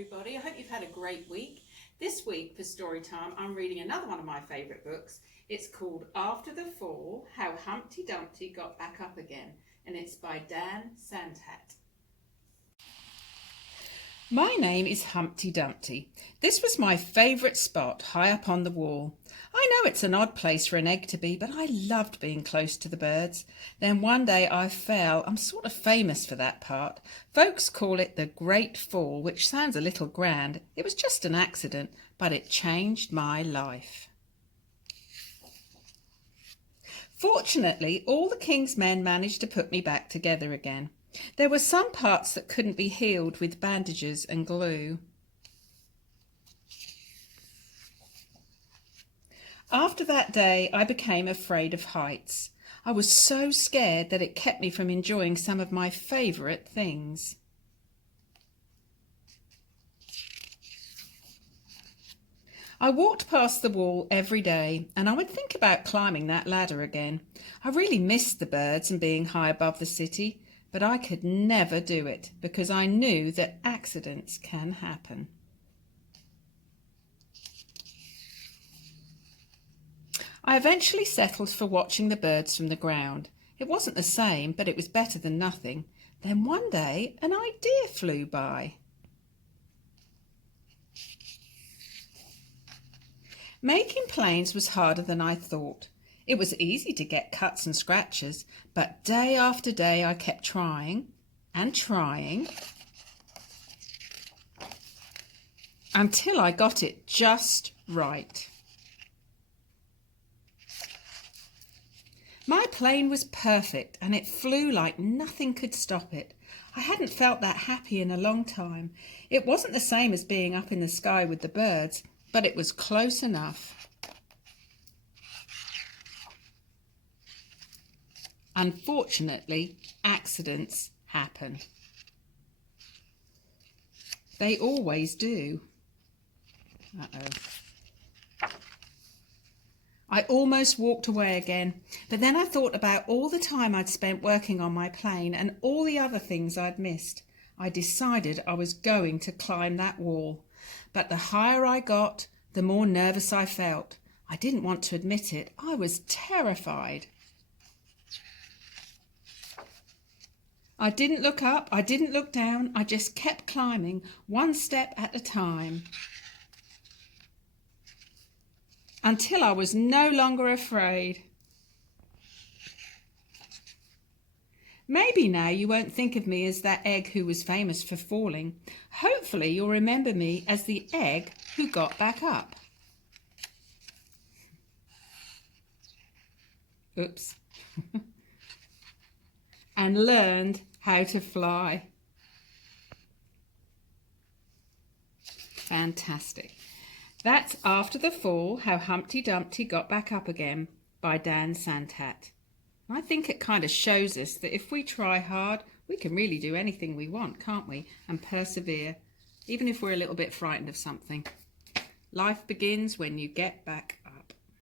everybody. I hope you've had a great week. This week for story time, I'm reading another one of my favourite books. It's called After the Fall, How Humpty Dumpty Got Back Up Again, and it's by Santat. My name is Humpty Dumpty. This was my favourite spot, high up on the wall. I know it's an odd place for an egg to be, but I loved being close to the birds. Then one day I fell. I'm sort of famous for that part. Folks call it the Great Fall, which sounds a little grand. It was just an accident, but it changed my life. Fortunately, all the king's men managed to put me back together again. There were some parts that couldn't be healed with bandages and glue. After that day, I became afraid of heights. I was so scared that it kept me from enjoying some of my favourite things. I walked past the wall every day, and I would think about climbing that ladder again. I really missed the birds and being high above the city, but I could never do it because I knew that accidents can happen. I eventually settled for watching the birds from the ground. It wasn't the same, but it was better than nothing. Then one day, an idea flew by. Making planes was harder than I thought. It was easy to get cuts and scratches, but day after day I kept trying and trying until I got it just right. My plane was perfect and it flew like nothing could stop it. I hadn't felt that happy in a long time. It wasn't the same as being up in the sky with the birds, but it was close enough. Unfortunately, accidents happen. They always do. I almost walked away again, but then I thought about all the time I'd spent working on my plane and all the other things I'd missed. I decided I was going to climb that wall, but the higher I got, the more nervous I felt. I didn't want to admit it. I was terrified. I didn't look up, I didn't look down, I just kept climbing, one step at a time, until I was no longer afraid. Maybe now you won't think of me as that egg who was famous for falling. Hopefully you'll remember me as the egg who got back up. Oops. And learned how to fly. Fantastic. That's After the Fall, How Humpty Dumpty Got Back Up Again by Santat. I think it kind of shows us that if we try hard, we can really do anything we want, can't we? And persevere, even if we're a little bit frightened of something. Life begins when you get back